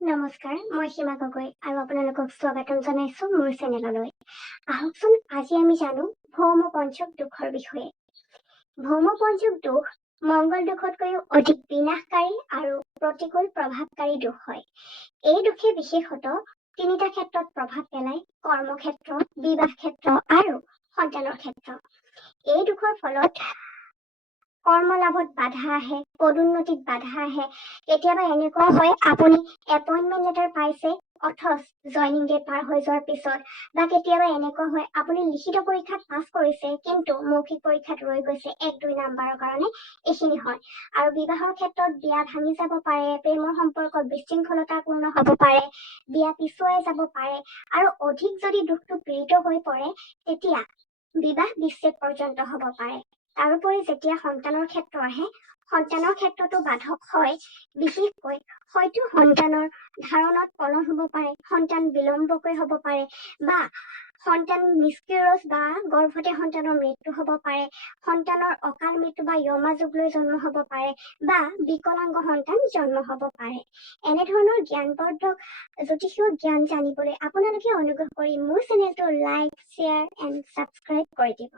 নমস্কাৰ, মই সীমা গগৈ আৰু আপোনালোকক স্বাগতম জনাইছো মোৰ চেনেললৈ। আহকচোন আজি আমি জানো ভৌম পঞ্চক দোষৰ বিষয়ে। ভৌম পঞ্চক দোষ মংগল দোষতকৈও অধিক বিনাশকাৰী আৰু প্ৰতিকূল প্ৰভাৱকাৰী দোষ হয়। এই দোষে বিশেষতঃ তিনিটা ক্ষেত্ৰত প্ৰভাৱ পেলায়: কৰ্মক্ষেত্ৰ, বিবাহ ক্ষেত্ৰ আৰু সন্তানৰ ক্ষেত্ৰ। এই দোষৰ ফলত কৰ্মলাভত বাধা আহে, পদোন্নতিত বাধা আহে। কেতিয়াবা এনেকুৱা হয় আপুনি এপইণ্টমেণ্ট লেটাৰ পাইছে, অথচ জইনিং ডেট পাৰ হৈ যোৱাৰ পিছত, বা কেতিয়াবা এনেকুৱা হয় আপুনি লিখিত পৰীক্ষাত পাছ কৰিছে কিন্তু মৌখিক পৰীক্ষাত ৰৈ গৈছে 1-2 নাম্বাৰৰ কাৰণে। এইখিনি হয়। আৰু বিবাহৰ ক্ষেত্ৰত বিয়া ভাঙি যাব পাৰে, প্ৰেমৰ সম্পৰ্ক বিশৃংখলতাপূৰ্ণ হ'ব পাৰে, বিয়া পিছুৱাই যাব পাৰে, আৰু অধিক যদি দুখটো পীড়িত হৈ পৰে তেতিয়া বিবাহ বিচ্ছেদ পৰ্যন্ত হ'ব পাৰে। তাৰোপৰি যেতিয়া সন্তানৰ ক্ষেত্ৰ আহে, সন্তানৰ ক্ষেত্ৰতো বাধক হয়। বিশেষকৈ হয়তো সন্তানৰ ধাৰণত পলম হ'ব পাৰে, সন্তান বিলম্বকৈ হ'ব পাৰে, বা সন্তান মিছকিউৰাছ বা গৰ্ভতে সন্তানৰ মৃত্যু হ'ব পাৰে, সন্তানৰ অকাল মৃত্যু বা য়মা যুগ লৈ জন্ম হ'ব পাৰে, বা বিকলাংগ সন্তান জন্ম হ'ব পাৰে। এনেধৰণৰ জ্ঞানবৰ্ধক জ্যোতিষীয় জ্ঞান জানিবলৈ আপোনালোকে অনুগ্ৰহ কৰি মোৰ চেনেলটো লাইক, শ্বেয়াৰ এণ্ড ছাবস্ক্ৰাইব কৰি দিব।